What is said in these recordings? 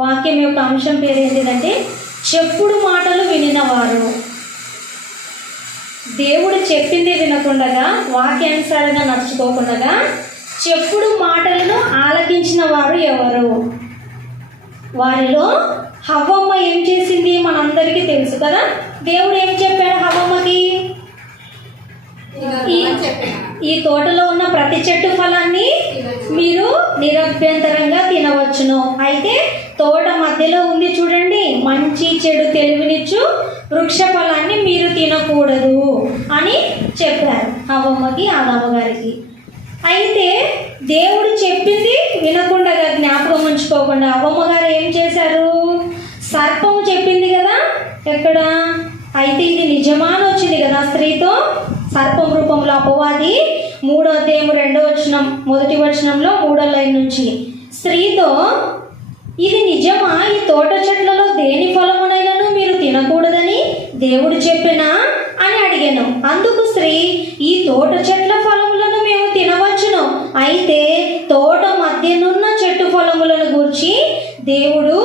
వాక్యం యొక్క అంశం పేరు ఏంటిదంటే చెప్పుడు మాటలు వినినవారు. దేవుడు చెప్పింది వినకుండగా, వాక్యానుసారంగా నడుచుకోకుండా చెప్పుడు మాటలను ఆలకించిన వారు ఎవరు? వారిలో హవ్వమ్మ ఏం చేసింది మనందరికీ తెలుసు కదా. దేవుడు ఏం చెప్పాడు హవ్వమ్మకి? ఈ తోటలో ఉన్న ప్రతి చెట్టు ఫలాన్ని మీరు నిరభ్యంతరంగా తినవచ్చును. అయితే తోట మధ్యలో ఉంది చూడండి, మంచి చెడు తెలివినిచ్చు వృక్ష ఫలాన్ని మీరు తినకూడదు అని చెప్పారు హవ్వమ్మకి, ఆదాము గారికి. అయితే దేవుడు చెప్పింది వినకుండా, జ్ఞాపకం ఉంచుకోకుండా హవ్వమ్మ గారు ఏం చేశారు? సర్పం చెప్పింది కదా ఎక్కడ, అయితే ఇది నిజమా అని వచ్చింది కదా స్త్రీతో. సర్పం రూపంలో అపవాది 3వ అధ్యాయం 2వ వచనం 1వ వచనంలో 3వ లైన్ నుంచి స్త్రీతో, ఇది నిజమా, ఈ తోట చెట్లలో దేని ఫలమునైనను మీరు తినకూడదని దేవుడు చెప్పినా అని అడిగాను. అందుకు స్త్రీ, ఈ తోట చెట్ల ఫలములను మేము తినవచ్చును, అయితే తోట మధ్యనున్న చెట్టు ఫలములను గూర్చి దేవుడు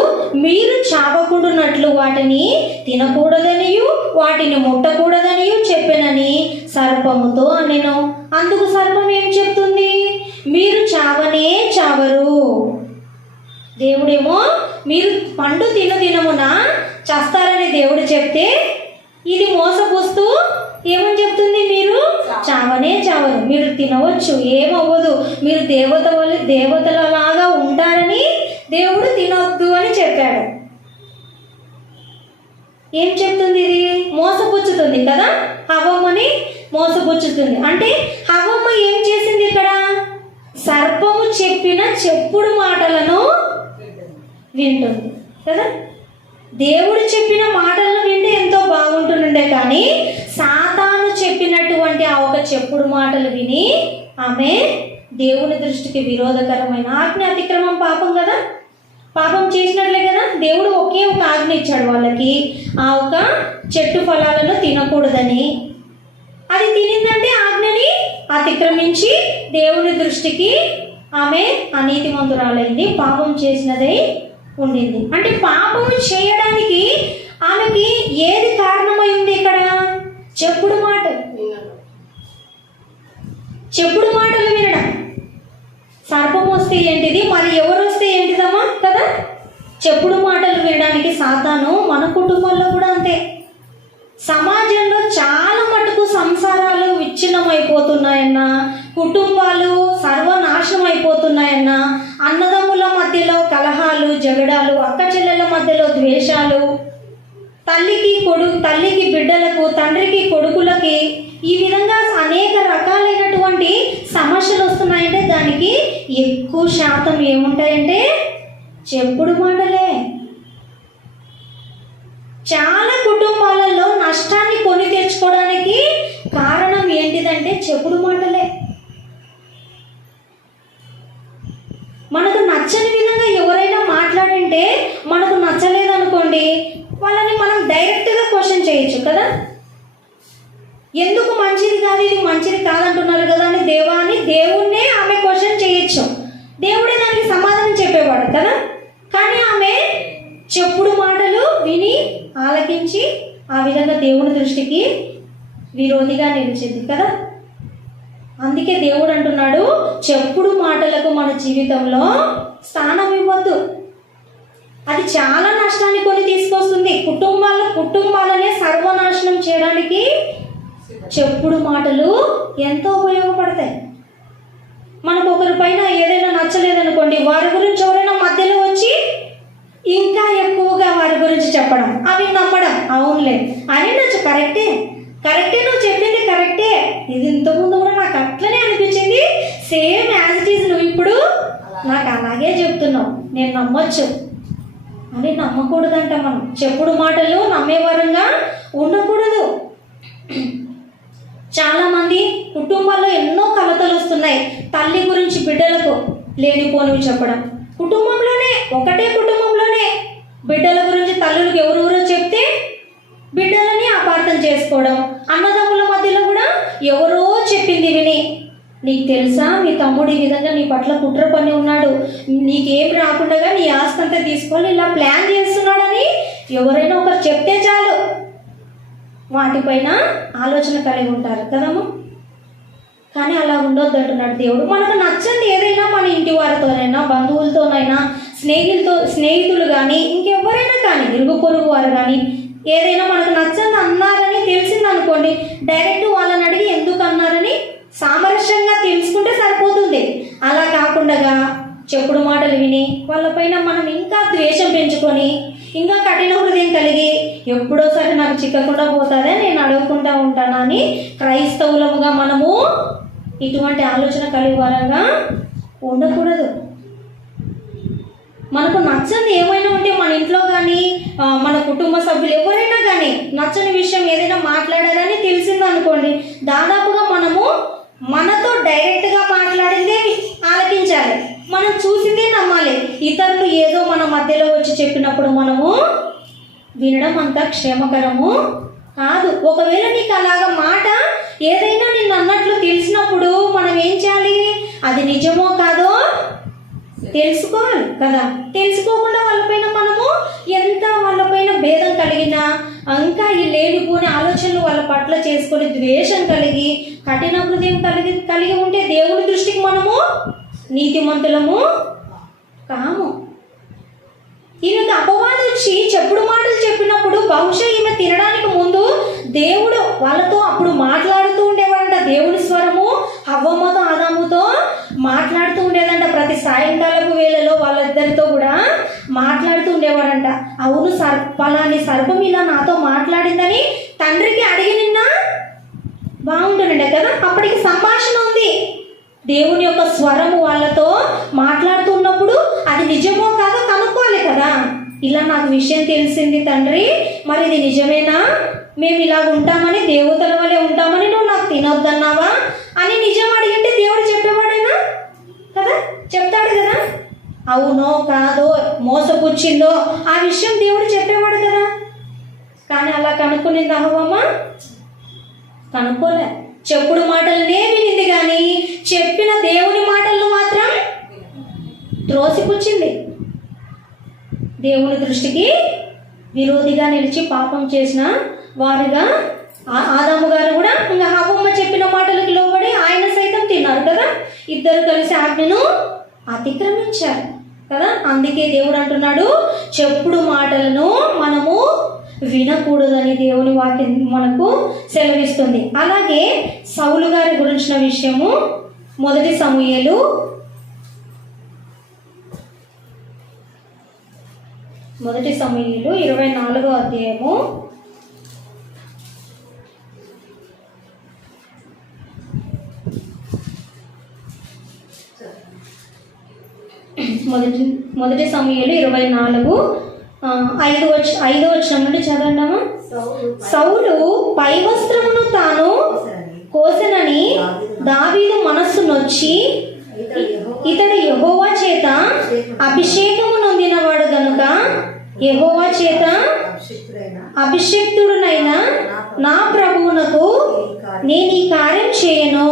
మీరు చావకుండునట్లు వాటిని తినకూడదనియు వాటిని ముట్టకూడదనియు చెప్పెనని సర్పముతో అనెను. అందుకు సర్పం ఏం చెప్తుంది? మీరు చావనే చావరు. దేవుడేమో మీరు పండు దినమున చేస్తారని దేవుడు చెప్తే, ఇది మోసపోస్తూ ఏమని చెప్తుంది? మీరు చావనే చావరు, మీరు తినవచ్చు, ఏమవ్వదు, మీరు దేవతలలాగా ఉంటారని దేవుడు తినొద్దు అని చెప్పాడు. ఏం చెప్తుంది? ఇది మోసపుచ్చుతుంది కదా, హవ్వమ్మని మోసపుచ్చుతుంది. అంటే హవ్వమ్మ ఏం చేసింది ఇక్కడ? సర్పము చెప్పిన చెప్పుడు మాటలను వింటుంది కదా. దేవుడు చెప్పిన మాటలను వింటే ఎంతో బాగుంటుండే, కానీ సాతాను చెప్పినటువంటి ఆ ఒక చెప్పుడు మాటలు విని ఆమె దేవుని దృష్టికి విరోధకరమైన ఆజ్ఞ అతిక్రమం పాపం కదా. పాపం చేసినట్లే కదా. దేవుడు ఒకే ఒక ఆజ్ఞ ఇచ్చాడు వాళ్ళకి, ఆ ఒక చెట్టు ఫలాలను తినకూడదని. అది తినిందంటే ఆజ్ఞని అతిక్రమించి దేవుని దృష్టికి ఆమె అనీతిమంతురాలైంది, పాపం చేసినదై ఉండింది. అంటే పాపము చేయడానికి ఆమెకి ఏది కారణమైంది ఇక్కడ? చెప్పుడు మాటలు వినడం. సర్పం వస్తే ఏంటిది, మరి ఎవరు వస్తే ఏంటిదమ్మా కదా. చెప్పుడు మాటలు వినడానికి సాతాను మన కుటుంబంలో కూడా అంతే. సమాజంలో చాలా మటుకు సంసారాలు విచ్ఛిన్నమైపోతున్నాయన్న, కుటుంబాలు సర్వనాశనం అయిపోతున్నాయన్న, అన్నదమ్ముల మధ్యలో కలహాలు, జగడాలు, అక్క చెల్లెల మధ్యలో ద్వేషాలు, తల్లికి బిడ్డలకు, తండ్రికి కొడుకులకి, ఈ విధంగా అనేక రకాలైనటువంటి సమస్యలు వస్తున్నాయంటే దానికి ఎక్కువ శాతం ఏముంటాయంటే చెప్పుడు మాటలే. చాలా కుటుంబాలలో నష్టాన్ని కొని తెచ్చుకోవడానికి కారణం ఏంటిదంటే చెప్పుడు మాటలే. మనకు నచ్చని విధంగా ఎవరైనా మాట్లాడింటే, మనకు నచ్చలేదనుకోండి, వాళ్ళని మనం డైరెక్ట్గా క్వశ్చన్ చేయొచ్చు కదా. ఎందుకు మంచిది కాదు, ఇది మంచిది కాదంటున్నారు కదా అని దేవుణ్ణే ఆమె క్వశ్చన్ చేయొచ్చు. దేవుడే దానికి సమాధానం చెప్పేవాడు కదా. కానీ ఆమె చెప్పుడు మాటలు విని ఆలకించి ఆ విధంగా దేవుని దృష్టికి విరోధిగా నిలిచింది కదా. అందుకే దేవుడు అంటున్నాడు, చెప్పుడు మాటలకు మన జీవితంలో స్థానం ఇవ్వద్దు. అది చాలా నష్టాన్ని కొని తీసుకొస్తుంది. కుటుంబాలనే సర్వనాశనం చేయడానికి చెప్పుడు మాటలు ఎంతో ఉపయోగపడతాయి. మనకు ఒకరి పైన ఏదైనా నచ్చలేదనుకోండి, వారి గురించి ఎవరైనా మధ్యలో వచ్చి ఇంకా ఎక్కువగా వారి గురించి చెప్పడం, అవి నమ్మడం. అవునులే అని నచ్చు, కరెక్టే నువ్వు చెప్పింది కరెక్టే, ఇది ఇంతకుముందు కూడా నాకు అట్లనే అనిపించింది, సేమ్ యాజ్ ఇట్ ఈజ్ నువ్వు ఇప్పుడు నాకు అలాగే చెప్తున్నావు, నేను నమ్మొచ్చు అని నమ్మకూడదంట. మనం చెప్పుడు మాటలు నమ్మేవారంగా ఉండకూడదు. చాలామంది కుటుంబాల్లో ఎన్నో కలతలు వస్తున్నాయి. తల్లి గురించి బిడ్డలకు లేనిపోనివి చెప్పడం, ఒకటే కుటుంబంలోనే బిడ్డల గురించి తల్లులకు ఎవరెవరో చెప్తే బిడ్డలని అపార్థం చేసుకోవడం, అన్నదమ్ముల మధ్యలో కూడా ఎవరో చెప్పింది విని నీకు తెలుసా మీ తమ్ముడు ఈ విధంగా నీ పట్ల కుట్ర పని ఉన్నాడు, నీకేం రాకుండా నీ ఆస్తి అంతా తీసుకొని ఇలా ప్లాన్ చేస్తున్నాడని ఎవరైనా ఒకరు చెప్తే చాలు వాటిపైన ఆలోచన కలిగి ఉంటారు కదమ్మా. కానీ అలా ఉండొద్దు అంటున్నాడు దేవుడు. మనకు నచ్చంది ఏదైనా మన ఇంటి వారితోనైనా, బంధువులతోనైనా, స్నేహితులు కానీ ఇంకెవరైనా కానీ, ఇరుగు పొరుగు వారు కానీ ఏదైనా మనకు నచ్చంది అన్నారని తెలిసింది అనుకోండి, డైరెక్ట్ వాళ్ళని అడిగి ఎందుకు అన్నారని సామరస్యంగా తెలుసుకుంటే సరిపోతుంది. అలా కాకుండా చెప్పుడు మాటలు విని వాళ్ళపైన మనం ఇంకా ద్వేషం పెంచుకొని ఇంకా కఠిన హృదయం కలిగి ఎప్పుడోసారి నాకు చిక్కకుండా పోతుందే నేను అడగకుండా ఉంటానా అని క్రైస్తవులముగా మనము ఇటువంటి ఆలోచన కలిగి వారంగా ఉండకూడదు. మనకు నచ్చని ఏమైనా ఉంటే మన ఇంట్లో కానీ మన కుటుంబ సభ్యులు ఎవరైనా కానీ నచ్చని విషయం ఏదైనా మాట్లాడారని తెలిసిందనుకోండి, దాదాపుగా మనము మనతో డైరెక్ట్గా మాట్లాడిందే ఆలకించాలి, మనం చూసిందే నమ్మాలి. ఇతరులు ఏదో మన మధ్యలో వచ్చి చెప్పినప్పుడు మనము వినడం అంత క్షేమకరము కాదు. ఒకవేళ నీకు అలాగా మాట ఏదైనా నిన్ను అన్నట్లు తెలిసినప్పుడు మనం ఏం చేయాలి, అది నిజమో కాదో తెలుసుకోవాలి కదా. తెలుసుకోకుండా వాళ్ళపైన మనము ఎంత వాళ్ళపైన భేదం కలిగినా ఇంకా ఈ లేనిపోని ఆలోచనలు వాళ్ళ పట్ల చేసుకొని ద్వేషం కలిగి కఠిన హృదయం కలిగి ఉంటే దేవుని దృష్టికి మనము నీతిమంతులము కాము. ఈమెకు అపవాదం వచ్చి చెప్పుడు మాటలు చెప్పినప్పుడు బహుశా ఈమె తినడానికి ముందు దేవుడు వాళ్ళతో అప్పుడు మాట్లాడుతూ ఉండేవాడంట. దేవుని స్వరము హవ్వమ్మతో ఆదాముతో మాట్లాడుతూ ఉండేదంట. ప్రతి సాయంకాలపు వేళలో వాళ్ళిద్దరితో కూడా మాట్లాడుతూ ఉండేవాడంట. అవును పలాని సర్పం ఇలా నాతో మాట్లాడిందని తండ్రికి అడిగి నిన్న బాగుంటుండే కదా. అప్పటికి సంభాషణ ఉంది. దేవుని యొక్క స్వరము వాళ్ళతో మాట్లాడుతున్నప్పుడు అది నిజమో కాదో కనుక్కోవాలి కదా. ఇలా నాకు విషయం తెలిసింది తండ్రి, మరి ఇది నిజమేనా, మేము ఇలా ఉంటామని దేవతల వల్లే ఉంటామని నువ్వు నాకు తినొద్దన్నావా అని నిజం అడిగింటే దేవుడు చెప్పేవాడైనా కదా, చెప్తాడు కదా. అవునో కాదో మోసపుచ్చిందో ఆ విషయం దేవుడు చెప్పేవాడు కదా. కానీ అలా కనుక్కునింది అహవ్వమ్మ? కనుక్కోలే. చెప్పుడు మాటలనే వినింది కానీ చెప్పిన దేవుని మాటలను మాత్రం త్రోసిపుచ్చింది. దేవుని దృష్టికి విరోధిగా నిలిచి పాపం చేసిన వారుగా ఆదాము గారు కూడా ఇంకా హవ్వమ్మ చెప్పిన మాటలకు లోబడి ఆయన సైతం తిన్నారు కదా. ఇద్దరు కలిసి ఆజ్ఞను అతిక్రమించారు కదా. అందుకే దేవుడు అంటున్నాడు చెప్పుడు మాటలను మనము వినకూడదని దేవుని వాక్యం మనకు సెలవిస్తుంది. అలాగే సౌలు గారి గురించిన విషయము మొదటి సమూయేలు 24వ అధ్యాయము 5వ వచనం నుండి చదవండి. సౌలు పై వస్త్రమును తాను కోసెనని దావీదు మనస్సు నొచ్చి ఇతడు యెహోవా చేత అభిషేకము నొందినవాడు గనుక యెహోవా చేత అభిషేక్తుడునైన నా ప్రభువునకు నేను ఈ కార్యం చేయను,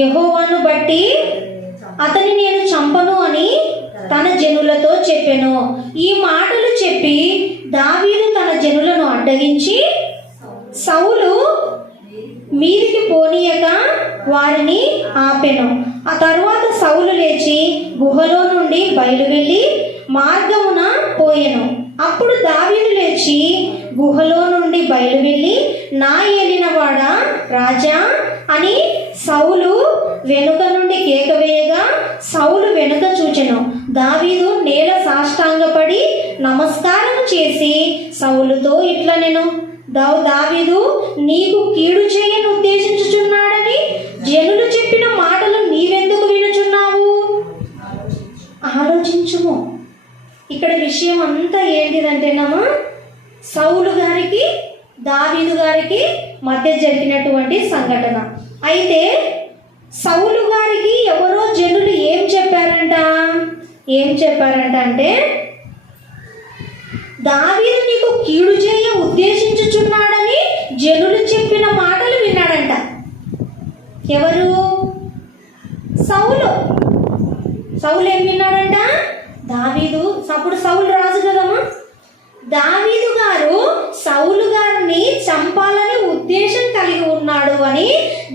యెహోవాను బట్టి అతని నేను చంపను అని తన జనులతో చెప్పెను. ఈ మాటలు చెప్పి దావీదు తన జనులను అడ్డగించి సౌలు మీదికి పోనీయక వారిని ఆపెను. ఆ తరువాత సౌలు లేచి గుహలో నుండి బయలువెళ్ళి మార్గమున పోయెను. అప్పుడు దావీదు లేచి గుహలో నుండి బయలువెళ్ళి నా ఏలినవాడా రాజా అని సౌలు వెనుక నుండి కేక వేయగా సౌలు వెనుక చూచెను. దావీదు నేల సాష్టాంగపడి నమస్కారం చేసి సౌలుతో ఇట్లనెను, దావీదు నీకు కీడు చేయని ఉద్దేశించుచున్నాడని జనులు చెప్పిన మాటలు నీవెందుకు వినుచున్నావు? ఆలోచించుము. ఇక్కడ విషయం అంతా ఏంటిదంటేనమ్మా, సౌలు గారికి దావీదు గారికి మధ్య జరిగినటువంటి సంఘటన. అయితే సౌలు గారికి ఎవరో జనులు ఏం చెప్పారంట అంటే దావీదు నీకు కీడు చేయ ఉద్దేశించుచున్నాడని జనులు చెప్పిన మాటలు విన్నాడంట. ఎవరు? సౌలు ఏం విన్నాడంట? దావీదు, అప్పుడు సౌలు రాజు కదమ్మా. దావీదు గారు సౌలు గారిని చంపాలని ఉద్దేశం కలిగి ఉన్నాడు అని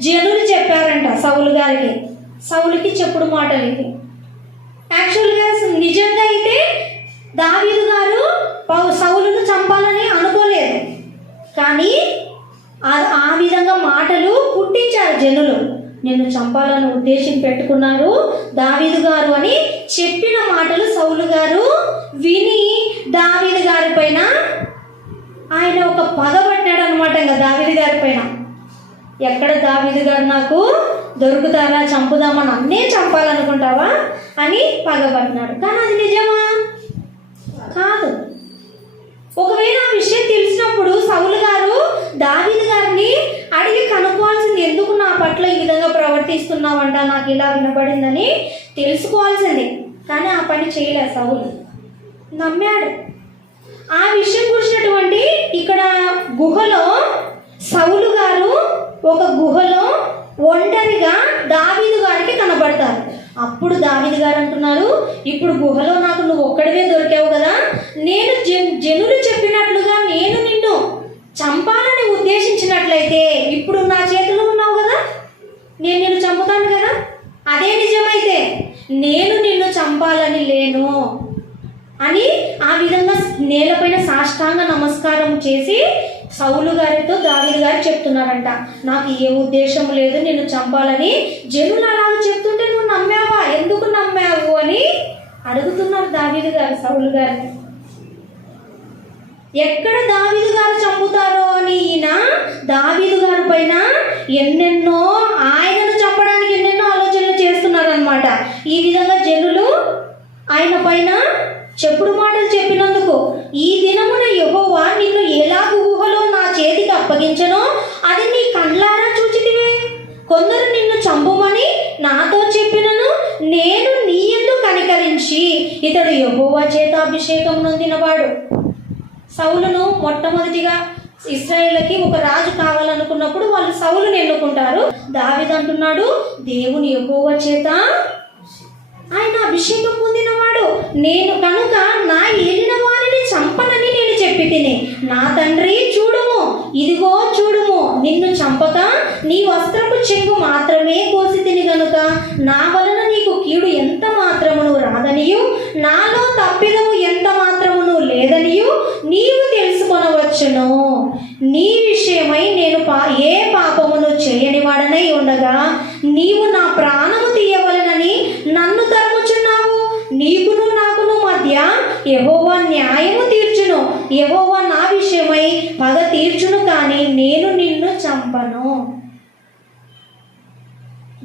జనులు చెప్పారంట సౌలు గారికి. సౌలుకి చెప్పుడు మాటలు ఇది. యాక్చువల్గా నిజంగా అయితే దావీదు గారు సౌలును చంపాలని అనుకోలేదు, కానీ ఆ విధంగా మాటలు పుట్టించారు జనులు. నిన్ను చంపాలని ఉద్దేశం పెట్టుకున్నారు దావీదు గారు అని చెప్పిన మాటలు సౌలు గారు విని దావీదు గారి పైన ఆయన ఒక పగబట్టాడు అనమాట. ఇంకా దావీదు గారి పైన ఎక్కడ దావీదు గారు నాకు దొరుకుతారా, చంపుదామని నన్నే చంపాలనుకుంటావా అని పగబట్టినాడు. కానీ అది నిజమా? కాదు. ఒకవేళ ఆ విషయం తెలిసినప్పుడు సౌలు గారు దావీదు గారిని అడిగి కనుక్కోవాల్సింది, ఎందుకు నా పట్ల ఈ విధంగా ప్రవర్తిస్తున్నావంట, నాకు ఇలా వినబడిందని తెలుసుకోవాల్సింది. కానీ ఆ పని చేయలేదు సౌలు, నమ్మాడు. ఆ విషయం గురించినటువంటి ఇక్కడ గుహలో సౌలు గారు ఒక గుహలో ఒంటరిగా దావీదు గారికి కనబడతారు. అప్పుడు దావీదు గారు అంటున్నారు, ఇప్పుడు గుహలో నాకు నువ్వు ఒక్కడివే దొరికావు కదా, నేను జనులు చెప్పినట్లుగా నేను నిన్ను చంపాలని ఉద్దేశించినట్లయితే ఇప్పుడు నా చేతిలో ఉన్నావు కదా, నేను నిన్ను చంపుతాను కదా. అదే నిజమైతే నేను నిన్ను చంపాలని లేను అని ఆ విధంగా నేలపైన సాష్టాంగ నమస్కారం చేసి సౌలు గారితో దావీదు గారు చెప్తున్నారంట, నాకు ఏ ఉద్దేశం లేదు నిన్ను చంపాలని. జనులు అలా చెప్తుంటే నువ్వు నమ్మావా, ఎందుకు నమ్మావు అని అడుగుతున్నారు దావీదు గారు సౌలు గారిని. ఎక్కడ దావీదు గారు చంపుతారో అని ఈయన దావీదు గారి పైన ఎన్నెన్నో, ఆయనను చంపడానికి ఎన్నెన్నో ఆలోచనలు చేస్తున్నారనమాట. ఈ విధంగా జనులు ఆయన పైన చెప్పుడు మాటలు చెప్పినందుకు, ఈ దినమున యెహోవా నిన్ను ఎలాగు గుహలో నా చేతికి అప్పగించనో అది నీ కండ్లారా చూచితివే. కొందరు నిన్ను చంపుమని నాతో చెప్పినను నేను నీ యందు కనికరించి ఇతడు యెహోవా చేత అభిషేకం నొందినవాడు. సౌలును మొట్టమొదటిగా ఇశ్రాయేలుకి ఒక రాజు కావాలనుకున్నప్పుడు వాళ్ళు సౌలును ఎన్నుకుంటారు. దావీదు అంటున్నాడు, దేవుని యెహోవా చేత ఆయన అభిషేకం పొందినవాడు, నేను కనుక నా ఏలిన వారిని చంపనని నేను చెప్పి తిని, నా తండ్రి చూడుము, ఇదిగో చూడుము, నిన్ను చంపక నీ వస్త్రపు చెంగు మాత్రమే కోసి తిని గనుక నా వలన నీకు కీడు ఎంత మాత్రమును రాదనియు నాలో తప్పిదము ఎంత మాత్రమును లేదనియు నీవు తెలుసుకొనవచ్చును. నీ విషయమై నేను ఏ పాపమును చేయని వాడనై ఉండగా నీవు నా ప్రాణము తీయవలనని నన్ను తరుముచున్నావు. నీకును నాకును మధ్య యెహోవా న్యాయము తీర్చును, యెహోవా నా విషయమై పగ తీర్చును, కానీ నేను నిన్ను చంపను.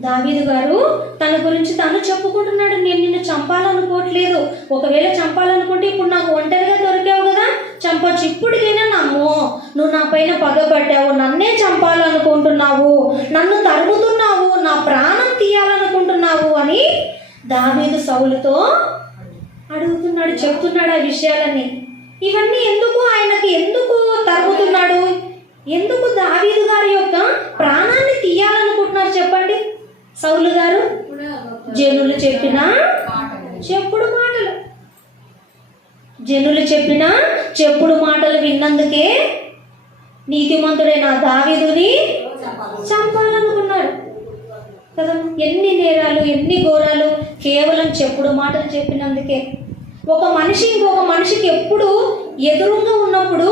దావీదు గారు తన గురించి తాను చెప్పుకుంటున్నాడు, నేను నిన్ను చంపాలనుకోవట్లేదు. ఒకవేళ చంపాలనుకుంటే ఇప్పుడు నాకు ఒంటరిగా దొరికావు కదా, చంపొచ్చు. ఇప్పటికైనా నమ్ము, నువ్వు నా పైన పగబట్టావు, నన్నే చంపాలనుకుంటున్నావు, నన్ను తరుముతున్నావు, నా ప్రాణం తీయాలనుకుంటున్నావు అని దావీదు సౌలుతో అడుగుతున్నాడు, చెప్తున్నాడు ఆ విషయాలన్నీ. ఇవన్నీ ఎందుకు, ఆయనకి ఎందుకు తరుముతున్నాడు, ఎందుకు దావీదు గారి యొక్క ప్రాణాన్ని తీయాలనుకుంటున్నారు చెప్పండి. సౌలు గారు జనులు చెప్పిన చెప్పుడు మాటలు, జనులు చెప్పిన చెప్పుడు మాటలు విన్నందుకే నీతిమంతుడైన దావీదుని చంపాలనుకున్నాడు కదా. ఎన్ని నేరాలు, ఎన్ని ఘోరాలు కేవలం చెప్పుడు మాటలు చెప్పినందుకే. ఒక మనిషి ఇంకొక మనిషికి ఎప్పుడు ఎదురుగా ఉన్నప్పుడు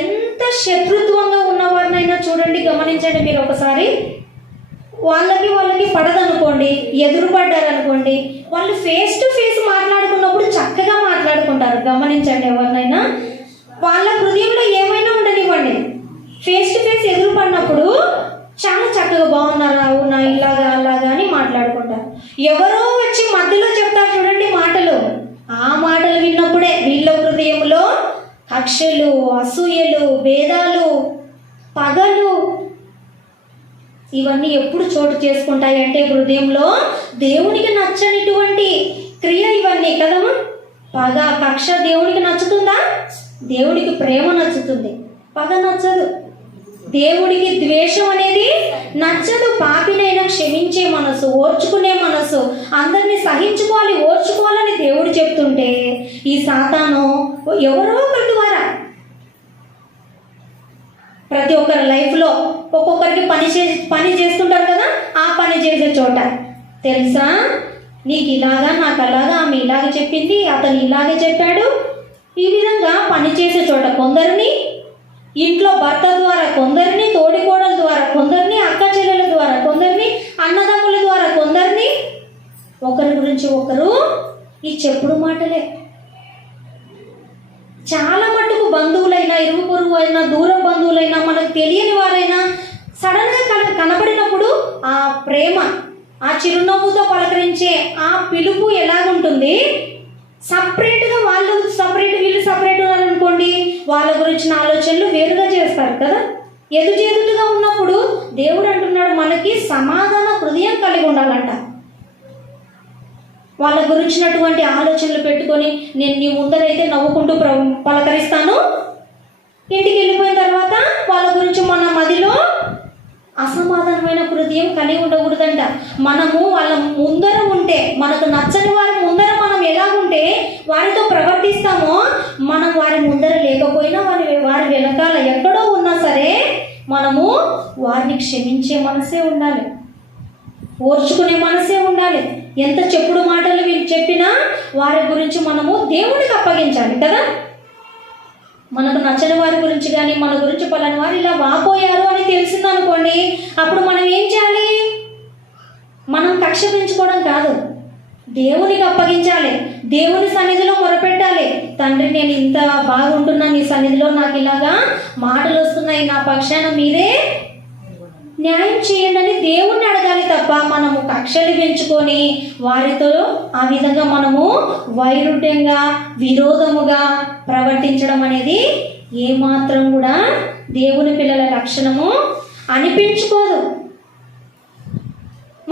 ఎంత శత్రుత్వంగా ఉన్నవారినైనా చూడండి, గమనించండి మీరు ఒకసారి. వాళ్ళకి పడదనుకోండి, ఎదురుపడ్డారనుకోండి, వాళ్ళు ఫేస్ టు ఫేస్ మాట్లాడుకున్నప్పుడు చక్కగా మాట్లాడుకుంటారు. గమనించండి, ఎవరినైనా వాళ్ళ హృదయంలో ఏమైనా ఉండనివ్వండి, ఫేస్ టు ఫేస్ ఎదురుపడినప్పుడు చాలా చక్కగా బాగున్నారా, అవునా, ఇలాగా అలాగా అని మాట్లాడుకుంటారు. ఎవరో వచ్చి మధ్యలో చెప్తారు చూడండి మాటలు, ఆ మాటలు విన్నప్పుడే వీళ్ళ హృదయంలో కక్షలు, అసూయలు, భేదాలు, పగలు ఇవన్నీ ఎప్పుడు చోటు చేసుకుంటాయి అంటే హృదయంలో దేవునికి నచ్చనిటువంటి క్రియ ఇవన్నీ కదమ్మా. పగ, కక్ష దేవునికి నచ్చుతుందా? దేవుడికి ప్రేమ నచ్చుతుంది, పగ నచ్చదు. దేవుడికి ద్వేషం అనేది నచ్చదు. పాపినైనా క్షమించే మనసు, ఓర్చుకునే మనసు, అందరినీ సహించుకోవాలి, ఓర్చుకోవాలని దేవుడు చెప్తుంటే ఈ సాతాను ఎవరో ఒకరి ద్వారా ప్రతి ఒక్కరి లైఫ్లో ఒక్కొక్కరికి పని చేస్తుంటారు కదా, ఆ పని చేసే చోట తెలుసా నీకు ఇలాగా, నాకు అలాగా, ఆమె ఇలాగ చెప్పింది, అతను ఇలాగే చెప్పాడు, ఈ విధంగా పని చేసే చోట కొందరిని, ఇంట్లో భర్త ద్వారా కొందరిని, తోడికోడల ద్వారా కొందరిని, అక్క చెల్లెల ద్వారా కొందరిని, అన్నదమ్ముల ద్వారా కొందరిని, ఒకరి గురించి ఒకరు ఈ చెప్పుడు మాటలే. చాలా మట్టుకు బంధువులైనా, ఇరుగు పొరుగు అయినా, దూర బంధువులైనా, మనకు తెలియని వారైనా సడన్గా కనబడినప్పుడు ఆ ప్రేమ, ఆ చిరునవ్వుతో పలకరించే ఆ పిలుపు ఎలాగుంటుంది? సపరేట్గా వాళ్ళు సపరేట్, వీళ్ళు సపరేట్ ఉన్నారనుకోండి, వాళ్ళ గురించిన ఆలోచనలు వేరుగా చేస్తారు కదా. ఎదుటెదుటుగా ఉన్నప్పుడు దేవుడు అంటున్నాడు మనకి సమాధాన హృదయం కలిగి ఉండాలంట. వాళ్ళ గురించినటువంటి ఆలోచనలు పెట్టుకొని నేను నీ ముందరైతే నవ్వుకుంటూ పలకరిస్తాను, ఇంటికి వెళ్ళిపోయిన తర్వాత వాళ్ళ గురించి మన మదిలో అసమాధానమైన హృదయం కలిగి ఉండకూడదంట. మనము వాళ్ళ ముందర ఉంటే, మనకు నచ్చని వారి ముందర మనం ఎలాగుంటే వారితో ప్రవర్తిస్తామో, మనం వారి ముందర లేకపోయినా వారి వెనకాల ఎక్కడో ఉన్నా సరే మనము వారిని క్షమించే మనసే ఉండాలి, ఓర్చుకునే మనసే ఉండాలి. ఎంత చెప్పుడు మాటలు వీళ్ళు చెప్పినా వారి గురించి మనము దేవుడికి అప్పగించాలి కదా. మనకు నచ్చని వారి గురించి కానీ, మన గురించి పలాని వారు ఇలా వాపోయారు అని తెలిసిందనుకోండి, అప్పుడు మనం ఏం చేయాలి? మనం కక్ష పెంచుకోవడం కాదు, దేవునికి అప్పగించాలి, దేవుని సన్నిధిలో మొరపెట్టాలి. తండ్రి నేను ఇంత బాగుంటున్నా నీ సన్నిధిలో, నాకు ఇలాగా మాటలు వస్తున్నాయి, నా పక్షాన మీరే న్యాయం చేయండి అని దేవుణ్ణి అడగాలి తప్ప మనము కక్షలు పెంచుకొని వారితో ఆ విధంగా మనము వైరుధ్యంగా, విరోధముగా ప్రవర్తించడం అనేది ఏమాత్రం కూడా దేవుని పిల్లల లక్షణము అనిపించుకోదు.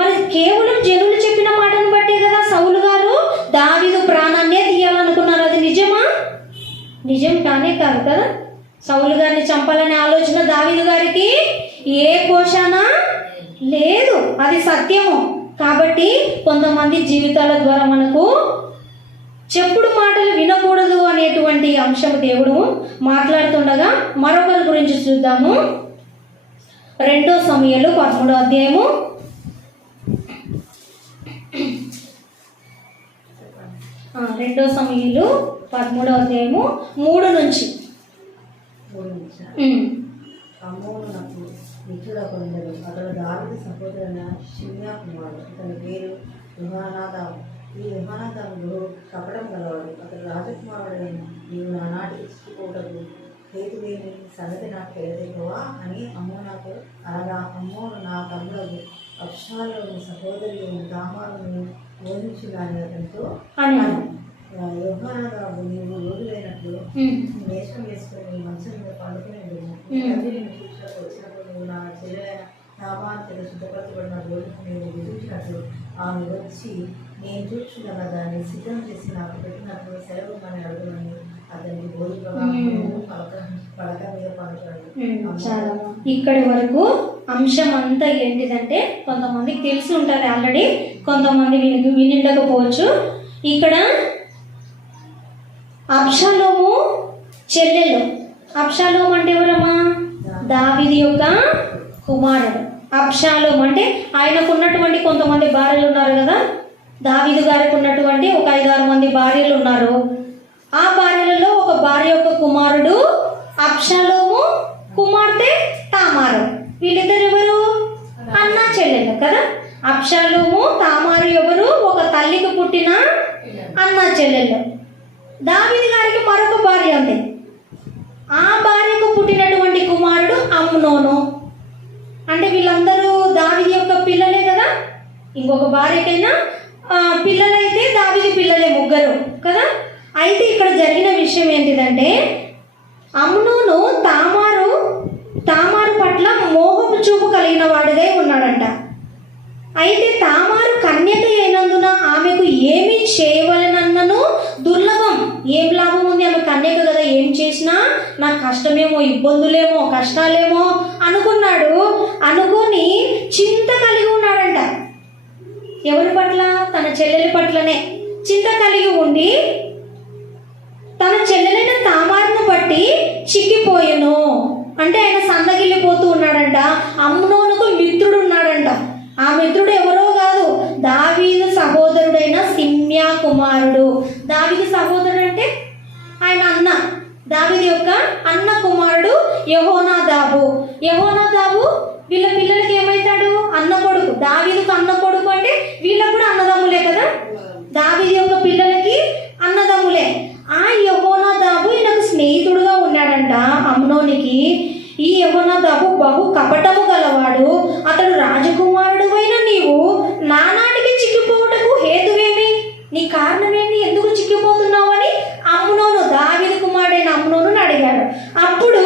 మరి కేవలం జనులు చెప్పిన మాటను బట్టే కదా సౌలు గారు దావీదు ప్రాణాన్నే తీయాలనుకున్నారు. అది నిజమా? నిజం కానే కాదు కదా. సౌలు గారిని చంపాలనే ఆలోచన దావీదు గారికి ఏ కోశాన లేదు, అది సత్యము. కాబట్టి కొంతమంది జీవితాల ద్వారా మనకు చెప్పుడు మాటలు వినకూడదు అనేటువంటి అంశం దేవుడు మాట్లాడుతుండగా మరొకరి గురించి చూద్దాము. 2 సమూయేలు 13వ అధ్యాయము 2 సమూయేలు 13వ అధ్యాయము 3 నుంచి. అమ్మోనునకు మిత్రుడొకడుండెను. అతడు దావీదు సహోదరుడైన షిమ్యా కుమారుడు. అతని పేరు యోనాదాబు. ఈ యోనాదాబు కపటం గలవాడు. అతడు రాజకుమారుడైన నీవు నానాటికి చిక్కుకోటకు హేతువేమి సంగతి నాకు తెలియదేవా అని అమ్మోనకు అనగా, అమ్మోను నా తమ్ముడు అబ్షాలోను సహోదరి తామారును మోహించుగాని అతనితో అన్నాను. యోనాదాబు నీవు రోజులైనట్లు వేషం వేసుకుని మంచం మీద పండుకుని తండ్రిని చూసినప్పుడు వచ్చినప్పుడు నువ్వు నా చెల్లెలైన తామారు చేత శుద్ధపరచబడిన రోజుకు నేను విధించినట్లు ఆమె వచ్చి నేను చూచుండగా దాన్ని సిద్ధం చేసి నాకు పెట్టినప్పుడు సెలవు అని అడుగునని అతన్ని బోధకుగా పడక మీద పండుకున్నాడు. ఇక్కడి వరకు అంశం అంతా ఏంటిదంటే కొంతమందికి తెలిసి ఉంటుంది ఆల్రెడీ, కొంతమంది వినిండకపోవచ్చు. ఇక్కడ అబ్షాలోము చెల్లెలు. అబ్షాలోము అంటే ఎవరమ్మా? దావీదు యొక్క కుమారుడు. అబ్షాలోము అంటే ఆయనకు ఉన్నటువంటి కొంతమంది భార్యలు ఉన్నారు కదా. దావీదు గారికి ఉన్నటువంటి ఒక 5-6 మంది భార్యలు ఉన్నారు. ఆ భార్యలలో ఒక భార్య యొక్క కుమారుడు అబ్షాలోము, కుమార్తె తామారు. వీళ్ళిద్దరు ఎవరు? అన్న చెల్లెలు కదా. అబ్షాలోము తామారు ఎవరు? ఒక తల్లికి పుట్టిన అన్న చెల్లెలు. దావీదు గారికి మరొక భార్య ఉంది. ఆ భార్యకు పుట్టినటువంటి కుమారుడు అమ్నోను. అంటే వీళ్ళందరూ దావీదు యొక్క పిల్లలే కదా. ఇంకొక భార్యకైనా పిల్లలైతే దావీదు పిల్లలే, 3 కదా. అయితే ఇక్కడ జరిగిన విషయం ఏంటిదంటే అమ్నోను తామారు పట్ల మోహపు చూపు కలిగిన వాడిగా ఉన్నాడంట. అయితే తామారు కన్యక అయినందున ఆమెకు ఏమి చేయవలనన్నను దుర్లభం. ఏం లాభం ఉంది ఆమె బాగానే కదా, ఏం చేసినా నాకు కష్టమేమో, ఇబ్బందులేమో, కష్టాలేమో అనుకున్నాడు. అనుకొని చింత కలిగి ఉన్నాడంట. ఎవరి పట్ల? తన చెల్లెలి పట్లనే చింత కలిగి ఉండి తన చెల్లెలైన తామారును బట్టి చిక్కిపోయెను. అంటే ఆయన సందగిల్లిపోతూ ఉన్నాడంట. అమ్నోనుకు మిత్రుడు ఉన్నాడంట. ఆ మిత్రుడు ఎవరో కాదు, దావీదు సహోదరుడైన సిమ్యా కుమారుడు. దావీదు సహోదరుడు అంటే ఆయన అన్న, దావీదు యొక్క అన్న కుమారుడు యెహోనాదాబు. యెహోనాదాబు వీళ్ళ పిల్లలకి ఏమవుతాడు? అన్న కొడుకు. దావీదుకు అన్న కొడుకు అంటే వీళ్ళకు కూడా అన్నదమ్ములే కదా, దావీదు యొక్క పిల్లలకి అన్నదమ్ములే. ఆ యెహోనాదాబు ఈయనకు స్నేహితుడుగా ఉన్నాడంట అమ్నోనికి. ఈ యెహోనాదాబు బహు కపటము గలవాడు. అతడు రాజకుమారుడు అయిన నీవు నానాటికి చిక్కిపోవుటకు హేతువేమి? నీ కారణమేంటి? ఎందుకు చిక్కిపోతున్నావు అని అమ్నోను, దావీదు కుమారుడైన అమ్నోను అడిగాడు. అప్పుడు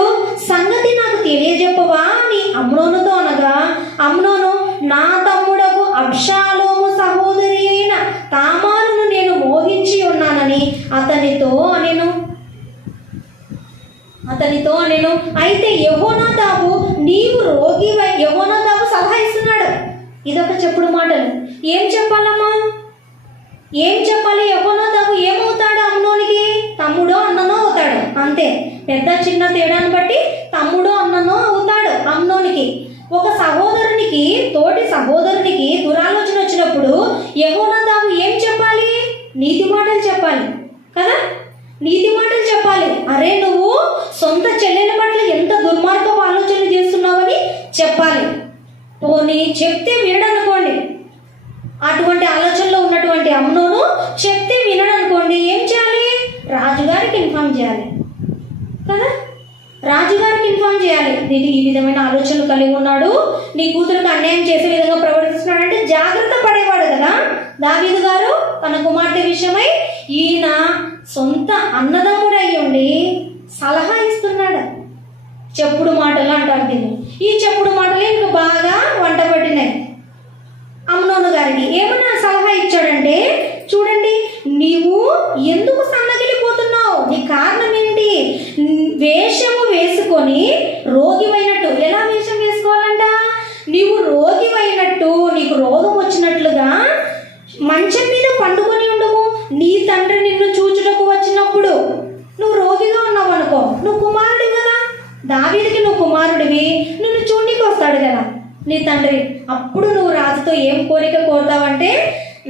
సంగతి నాకు తెలియజెప్పవా అని అమ్నోనుతో అనగా, అమ్నోను, నా తమ్ముడకు అబ్షాలోము సహోదరి అయిన తామారును నేను మోహించి ఉన్నానని అతనితో అనెను. అయితే యెహోనాదాబు నీవు రోగివై, యెహోనాదాబు సలహా ఇస్తున్నాడు. ఇదొక చెప్పుడు మాటలు. ఏం చెప్పాలమ్మా? ఏం చెప్పాలి? యెహోనాదాబు ఏమవుతాడు అమ్నోనికి? తమ్ముడో అన్ననో అవుతాడు, అంతే. పెద్ద చిన్న తేడాను బట్టి తమ్ముడో అన్ననో అవుతాడు అమ్నోనికి. ఒక సహోదరునికి, తోటి సహోదరునికి దురాలోచన వచ్చినప్పుడు యెహోనాదాబు ఏం చెప్పాలి? నీతి మాటలు చెప్పాలి కదా, నీతి మాటలు చెప్పాలి. అరే నువ్వు సొంత చెల్లెల పట్ల ఎంత దుర్మార్గపు ఆలోచనలు చేస్తున్నావని చెప్పాలి. పోనీ చెప్తే వినడనుకోండి, అటువంటి ఆలోచనలో ఉన్నటువంటి అమ్నోను చెప్తే వినడనుకోండి, ఏం చేయాలి? రాజుగారికి ఇన్ఫార్మ్ చేయాలి కదా, రాజుగారికి ఇన్ఫార్మ్ చేయాలి. దీనికి ఈ విధమైన ఆలోచనలు కలిగి ఉన్నాడు, నీ కూతురుకు అన్యాయం చేసే విధంగా ప్రవర్తిస్తున్నాడంటే జాగ్రత్త పడేవాడు కదా దావీదు గారు తన కుమార్తె విషయమై. ఈయన సొంత అన్నదమ్ముడు అయ్యి ఉండి సలహా ఇస్తున్నాడు. చెప్పుడు మాటలు అంటారు దీన్ని. ఈ చెప్పుడు మాటలు ఇంకా బాగా వంట పట్టినాయి అమ్నోను గారికి. ఏమన్నా సలహా ఇచ్చాడంటే, చూడండి, నీవు ఎందుకు సన్నగిలిపోతున్నావు? నీ కారణం ఏంటి? వేషము వేసుకొని రోగివైనట్టు. ఎలా వేషం వేసుకోవాలంట? నీవు రోగివైనట్టు, నీకు రోగం వచ్చినట్లుగా మంచం మీద పండుకొని ఉండము. నీ తండ్రి నిన్ను చూచుటకు వచ్చినప్పుడు నువ్వు రోగిగా ఉన్నావు అనుకో, నువ్వు కుమారుడివి కదా, దావీదుకి నువ్వు కుమారుడివి, నిన్ను చూడనికి వస్తాడు కదా నీ తండ్రి. అప్పుడు నువ్వు రాజుతో ఏం కోరిక కోరుతావంటే,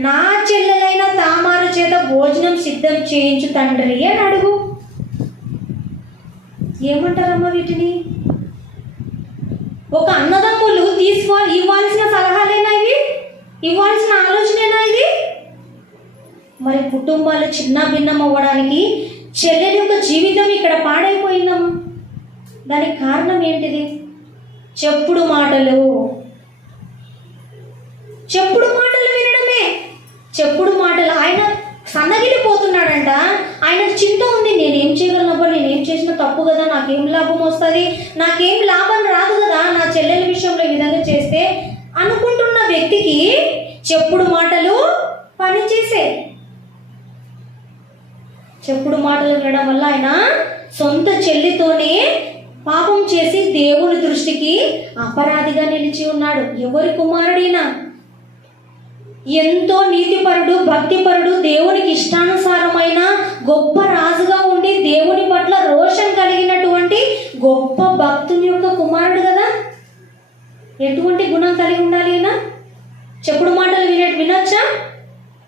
నా చెల్లెలైన తామారు చేత భోజనం సిద్ధం చేయించు తండ్రి అని అడుగు. ఏమంటారమ్మా వీటిని? ఒక అన్నదమ్ములు ఇవ్వాల్సిన సలహాలేనా ఇవి? ఇవ్వాల్సిన ఆలోచనేనా ఇది? మరి కుటుంబాలు చిన్న భిన్నం అవ్వడానికి చెల్లెలి యొక్క జీవితం ఇక్కడ పాడైపోయిందమ్మా. దానికి కారణం ఏంటిది? చెప్పుడు మాటలు. చెప్పుడు మాటలు వినడమే. చెప్పుడు మాటలు. ఆయన సన్నగిలిపోతున్నాడంట. ఆయనకు చింత ఉంది, నేనేం చేయగలనబ్బా, నేనేం చేసినా తప్పు కదా, నాకేం లాభం వస్తుంది, నాకేం లాభం రాదు కదా నా చెల్లెల విషయంలో ఈ విధంగా చేస్తే అనుకుంటున్న వ్యక్తికి చెప్పుడు మాటలు పనిచేసే. చెప్పుడు మాటలు వినడం వల్ల ఆయన సొంత చెల్లితోనే పాపం చేసి దేవుని దృష్టికి అపరాధిగా నిలిచి ఉన్నాడు. ఎవరి కుమారుడైనా ఎంతో నీతిపరుడు, భక్తిపరుడు, దేవునికి ఇష్టానుసారమైన గొప్ప రాజుగా ఉండి దేవుని పట్ల రోషం కలిగినటువంటి గొప్ప భక్తుని యొక్క కుమారుడు కదా. ఎటువంటి గుణం కలిగి ఉండాలి అయినా? చెప్పుడు మాటలు వినొచ్చా?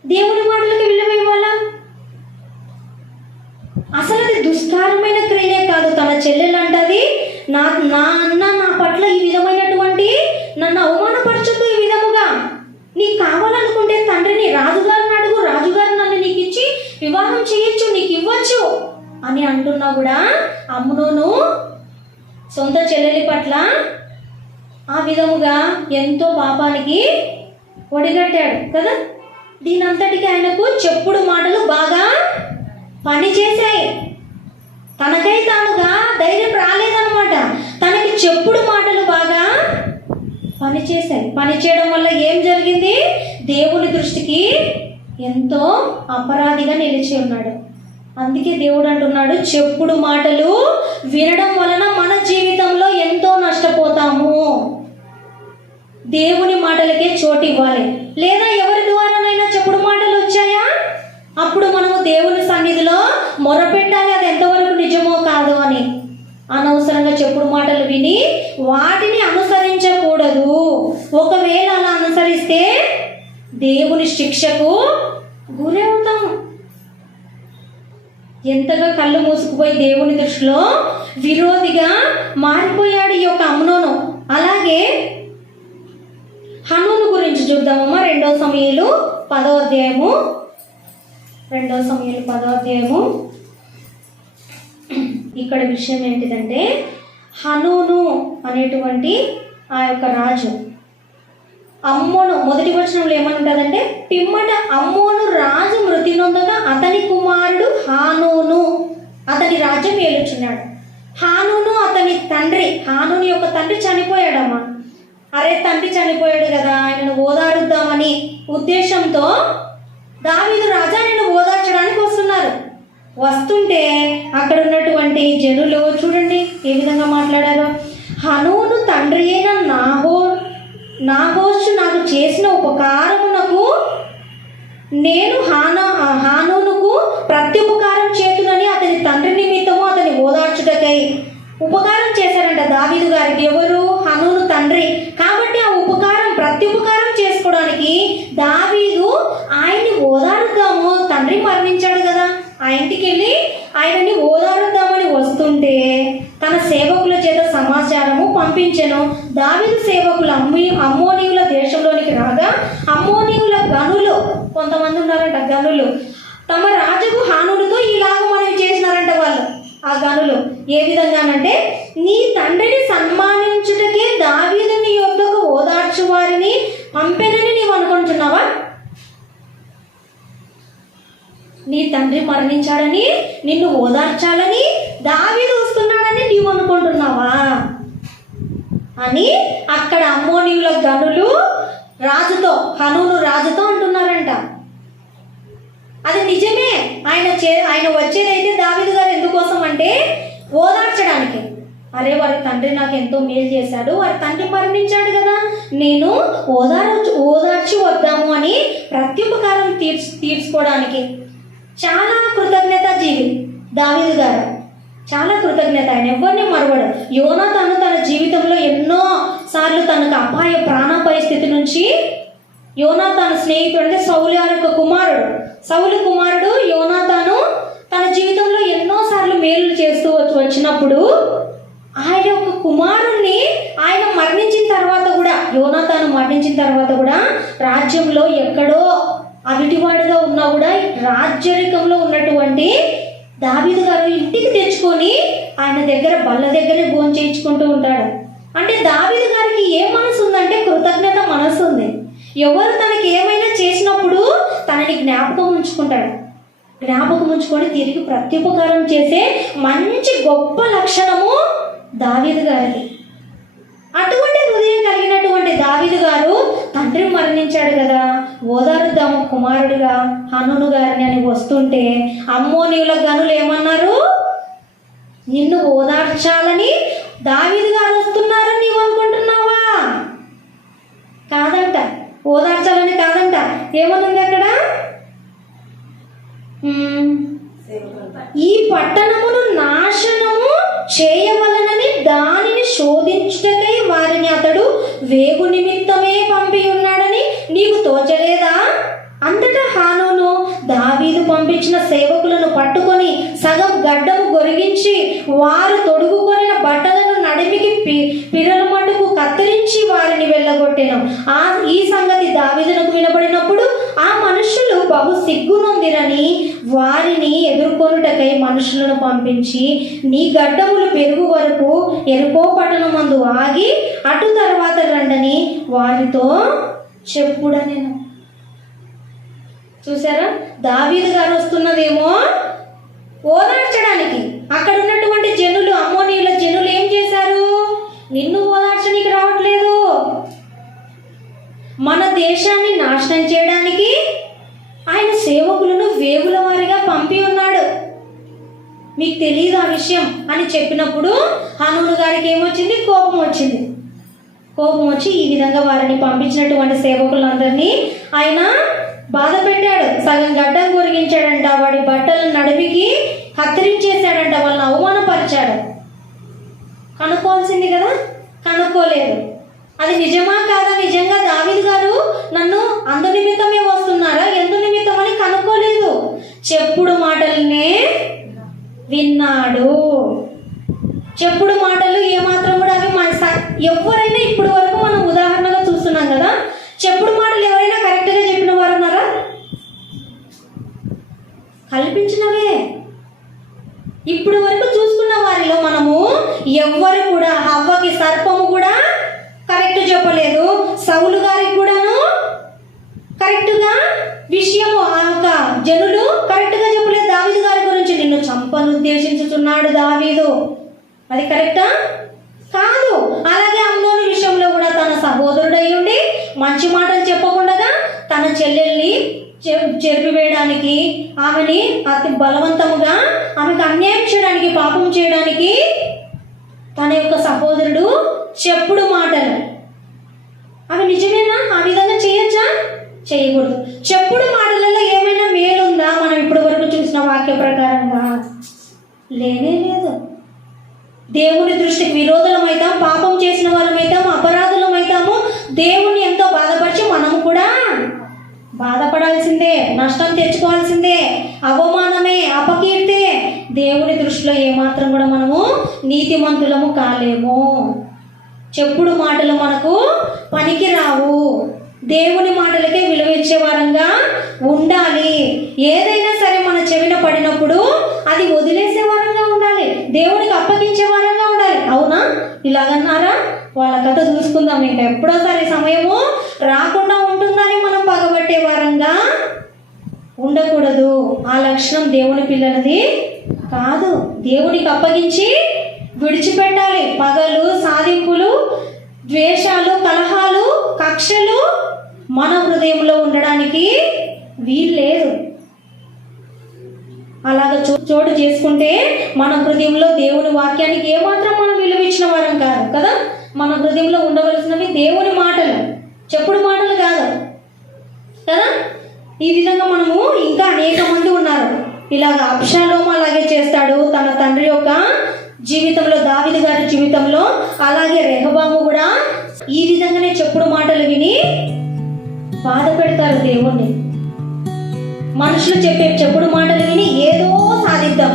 దేవుని మాటలకి విలువ ఇవ్వాలా? అసలు అది దుష్కారమైన క్రియనే కాదు. తన చెల్లెలు అంటది, నా అన్న నా పట్ల ఈ విధమైనటువంటి నన్ను అవమానపరచదు, ఈ విధముగా నీకు కావాలనుకుంటే తండ్రిని, రాజుగారిని అడుగు, రాజుగారు నన్ను నీకు ఇచ్చి వివాహం చేయొచ్చు, నీకు ఇవ్వచ్చు అని అంటున్నా కూడా అమ్నోను సొంత చెల్లెలి పట్ల ఆ విధముగా ఎంతో పాపానికి ఒడిగట్టాడు కదా. దీనంతటికి ఆయనకు చెప్పుడు మాటలు బాగా పనిచేశాయి. తనకై తానుగా ధైర్యం రాలేదన్నమాట. తనకి చెప్పుడు మాటలు బాగా పనిచేశాయి. పనిచేయడం వల్ల ఏం జరిగింది? దేవుని దృష్టికి ఎంతో అపరాధిగా నిలిచి ఉన్నాడు. అందుకే దేవుడు అంటున్నాడు, చెప్పుడు మాటలు వినడం వలన మన జీవితంలో ఎంతో నష్టపోతాము. దేవుని మాటలకే చోటు ఇవ్వాలి. లేదా ఎవరి ద్వారానైనా చెప్పుడు మాటలు వచ్చాయా, అప్పుడు మనము దేవుని సన్నిధిలో మొరపెట్టాలి, అది ఎంతవరకు నిజమో కాదు అని. అనవసరంగా చెప్పుడు మాటలు విని వాటిని అనుసరించకూడదు. ఒకవేళ అలా అనుసరిస్తే దేవుని శిక్షకు గురి అవుతాం. ఎంతగా కళ్ళు మూసుకుపోయి దేవుని దృష్టిలో విరోధిగా మారిపోయాడు ఈ యొక్క అమ్నోను. అలాగే హనూను గురించి చూద్దామమ్మా. 2 సమూయేలు 10వ అధ్యాయము. 2 సమూయేలు 10వ అధ్యాయము. ఇక్కడ విషయం ఏంటిదంటే, హనూను అనేటువంటి ఆ యొక్క రాజు అమ్మోను మొదటి వచనంలో ఏమనుంటుందంటే, పిమ్మట అమ్మోను రాజు మృతి నొందగా అతని కుమారుడు హానూను అతని రాజ్యం ఏలుచున్నాడు. హానూను అతని తండ్రి, హానూను యొక్క తండ్రి చనిపోయాడమ్మా. అరే తండ్రి చనిపోయాడు కదా, ఆయనను ఓదారుద్దామని ఉద్దేశంతో దావీదు రాజు ఆయనను ఓదార్చడానికి వస్తున్నారు. వస్తుంటే అక్కడ ఉన్నటువంటి జనులు చూడండి ఏ విధంగా మాట్లాడారో. హనూను తండ్రి అయిన నాహోషు నాకు చేసిన ఉపకారమునకు నేను హానూనుకు ప్రత్యుపకారం చేతునని అతని తండ్రి నిమిత్తము అతని ఓదార్చుటకై ఉపకారం చేశారంట దావీదు గారికి. ఎవరు? హనూను తండ్రి. కాబట్టి ఆ ఉపకారం ప్రత్యుపకారం చేసుకోవడానికి దావీదు ఆయన్ని ఓదారుద్దాము, తండ్రి మరణించాడు కదా, ఆ ఇంటికి వెళ్ళి ఆయనని ఓదారుద్దామని వస్తుంటే తన సేవకుల చేత సమాచారము పంపించెను. దావీదు సేవకులు అమ్మోనీయుల దేశంలోనికి రాగా అమ్మోనీయుల గనులు, కొంతమంది ఉన్నారంట గనులు, తమ రాజుకు హానూనుతో ఇలాగ మనవి చేసినారంట వాళ్ళు. ఆ గనులు ఏ విధంగానంటే, నీ తండ్రిని సన్మానించుటకే దావీదు నీ యొద్దకు ఓదార్చు వారిని పంపెనని నీవు అనుకుంటున్నావా? నీ తండ్రి మరణించాడని నిన్ను ఓదార్చాలని దావీదు వస్తున్నాడని నీవు అనుకుంటున్నావా అని అక్కడ అమ్మోనీయుల గనులు రాజుతో, హనూను రాజుతో అంటున్నారంట. అది నిజమే. ఆయన వచ్చేదైతే దావీదు గారు ఎందుకోసం అంటే ఓదార్చడానికి. అరే వారి తండ్రి నాకు ఎంతో మేలు చేశాడు, వారి తండ్రి మరణించాడు కదా, నేను ఓదార్చి వద్దాము అని ప్రత్యుపకారం తీర్చుకోవడానికి. చాలా కృతజ్ఞత జీవి దావీదు గారు, చాలా కృతజ్ఞత. ఆయన ఎవరిని మరవడు. యోనాతాను తన జీవితంలో ఎన్నో సార్లు తనకు ప్రాణాపాయ స్థితి నుంచి యోనాతాను స్నేహితుడు అంటే సౌలు కుమారుడు యోనాతాను తన జీవితంలో ఎన్నోసార్లు మేలు చేస్తూ వచ్చినప్పుడు ఆయన యొక్క కుమారుణ్ణి ఆయన మరణించిన తర్వాత కూడా, యోనాతాను మరణించిన తర్వాత కూడా రాజ్యంలో ఎక్కడో అవిటివాడుగా ఉన్నా కూడా రాజ్యరికంలో ఉన్నటువంటి దావీదు గారు ఇంటికి తెచ్చుకొని ఆయన దగ్గర బల్ల దగ్గరే భోజనం చేయించుకుంటూ ఉంటాడు. అంటే దావీదు గారికి ఏ మనసు ఉందంటే కృతజ్ఞత మనసు ఉంది. ఎవరు తనకి ఏమైనా చేసినప్పుడు తనని జ్ఞాపకం ఉంచుకొని తిరిగి ప్రత్యుపకారం చేసే మంచి గొప్ప లక్షణము దావీదు గారికి. అటువంటి హృదయం కలిగినటువంటి దావీదు గారు తండ్రి మరణించాడు కదా, ఓదారుద్దాము కుమారుడిగా హనూను గారిని అని వస్తుంటే అమ్మోనీయుల గనులు ఏమన్నారు? నిన్ను ఓదార్చాలని దావీదు గారు వస్తున్నారని నీవు అనుకుంటున్నావా? కాదంట, ఓదార్చాలని కాదంట. ఏమనుంది అక్కడ? ఈ పట్టణమును నాశనము చేయవలనని దానిని శోధించుటకై వారిని అతడు వేగు నిమిత్తమే పంపి ఉన్నాడని నీకు తోచలేదా? అంతటా హానూను దావీదు పంపించిన సేవకులను పట్టుకొని సగం గడ్డము గొరిగించి వారు తొడుగుకొనిన బట్టలను నడిమికి పిరల మటుకు కత్తిరించి వారిని వెళ్ళగొట్టెను. ఈ సంగతి దావీదునకు వినబడినప్పుడు ఆ మనుషులు బహు సిగ్గునొందిరని వారిని ఎదుర్కొనుటకై మనుషులను పంపించి, నీ గడ్డములు పెరుగు వరకు ఎరుకో పట్టణమందు ఆగి అటు తర్వాత రండని వారితో చెప్పుడనెను. చూసారా, దావీదు గారు వస్తున్నదేమో ఓదార్చడానికి. అక్కడ ఉన్నటువంటి జనులు, అమ్మోనీయుల జనులు ఏం చేశారు? నిన్ను ఓదార్చడానికి రావట్లేదు, మన దేశాన్ని నాశనం చేయడానికి ఆయన సేవకులను వేగుల వారిగా పంపి ఉన్నాడు. తెలియదు ఆ విషయం అని చెప్పినప్పుడు హనూను గారికి ఏమొచ్చింది? కోపం వచ్చింది. కోపం వచ్చి ఈ విధంగా వారిని పంపించినటువంటి సేవకులందరినీ ఆయన బాధ పెట్టాడు. సగం గడ్డం కొరిగించాడంట, వాడి బట్టలను నడిపికి కత్తిరించేశాడంట, వాళ్ళని అవమానపరిచాడు. కనుక్కోవాల్సింది కదా, కనుక్కోలేదు. అది నిజమా కాదా? నిజంగా దావీదు గారు నన్ను అందు నిమిత్తమే వస్తున్నారా, ఎందు నిమిత్తం అని కనుక్కోలేదు. చెప్పుడు మాటలనే విన్నాడు. చెప్పుడు మాటలు ఏమాత్రం కూడా అవి ఎవరైనా ఇప్పటి వరకు మనం ఉదాహరణగా చూస్తున్నాం కదా, చెప్పుడు మాటలు ఎవరైనా కరెక్ట్గా చెప్పిన వారు ఉన్నారా? కల్పించినవే. ఇప్పుడు వరకు చూసుకున్న వారిలో మనము ఎవ్వరు కూడా, హవ్వకి సర్పము కూడా కరెక్ట్ చెప్పలేదు, సౌలు గారికి కూడాను కరెక్ట్గా విషయము ఆ యొక్క జనులు కరెక్ట్గా చెప్పలేదు దావీదు గారి గురించి. నిన్ను చంపను ఉద్దేశించుతున్నాడు దావీదు, అది కరెక్టా? కాదు. అలాగే అమ్నోను విషయంలో కూడా తన సహోదరుడై ఉండి మంచి మాటలు చెప్పకుండా తన చెల్లెల్ని చెరిపివేయడానికి, ఆమెని అతి బలవంతముగా ఆమెకు అన్యాయం చేయడానికి, పాపం చేయడానికి తన యొక్క సహోదరుడు చెప్పుడు మాటలు. అవి నిజమేనా? ఆ విధంగా చేయొచ్చా? చేయకూడదు. చెప్పుడు మాటలలో ఏమైనా మేలుందా? మనం ఇప్పటి వరకు చూసిన వాక్య ప్రకారంగా లేనే లేదు. దేవుని దృష్టికి విరోధులమైతాం, పాపం చేసిన వారమైతాం, అపరాధులమైతాము. దేవుని ఎంతో బాధపరిచి మనము కూడా బాధపడాల్సిందే, నష్టం తెచ్చుకోవాల్సిందే, అవమానమే, అపకీర్తే. దేవుని దృష్టిలో ఏమాత్రం కూడా మనము నీతిమంతులము కాలేము. చెప్పుడు మాటలు మనకు పనికి రావు. దేవుని మాటలకే విలువ ఇచ్చే వారంగా ఉండాలి. ఏదైనా సరే మన చెవిన పడినప్పుడు అది వదిలేసే వారంగా ఉండాలి, దేవునికి అప్పగించే వారంగా ఉండాలి. అవునా? ఇలాగన్నారా? వాళ్ళ కథ చూసుకుందాం. ఇంకా ఎప్పుడోసారి సమయము రాకుండా ఉంటుందని మనం పగబట్టే వారంగా ఉండకూడదు. ఆ లక్షణం దేవుని పిల్లలది కాదు. దేవునికి అప్పగించి విడిచిపెట్టాలి. పగలు, సాధింపులు, ద్వేషాలు, కలహాలు, కక్షలు మన హృదయంలో ఉండడానికి వీల్లేదు. అలాగ చోటు చేసుకుంటే మన హృదయంలో దేవుని వాక్యానికి ఏమాత్రం మనం విలువ ఇచ్చిన వారం కాదు కదా. మన హృదయంలో ఉండవలసినవి దేవుని మాటలు, చెప్పుడు మాటలు కాదు కదా. ఈ విధంగా మనము ఇంకా అనేక మంది ఉన్నారు. ఇలాగ అబ్షాలోము అలాగే చేస్తాడు తన తండ్రి యొక్క జీవితంలో, దావీదు గారి జీవితంలో. అలాగే రెహబాము కూడా ఈ విధంగానే చెప్పుడు మాటలు విని బాధ పెడతారు దేవుణ్ణి. మనుషులు చెప్పే చెప్పుడు మాటలు విని ఏదో సాధిద్దాం,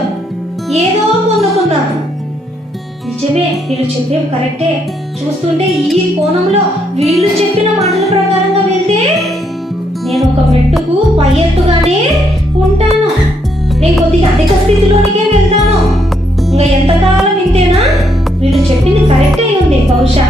ఏదో పొందుకుందాం. నిజమే, వీళ్ళు చెప్పేవి కరెక్టే. చూస్తుంటే ఈ కోణంలో వీళ్ళు చెప్పిన మాటల ప్రకారంగా వెళ్తే నేను ఒక మెట్టుకు పై ఎత్తుగానే ఉంటాను, నేను కొద్దిగా అధిక స్థితిలోనికే వెళ్తాను. ఇంకా ఎంతకాలం వింటేనా వీళ్ళు చెప్పింది కరెక్ట్ అయి ఉంది బహుశా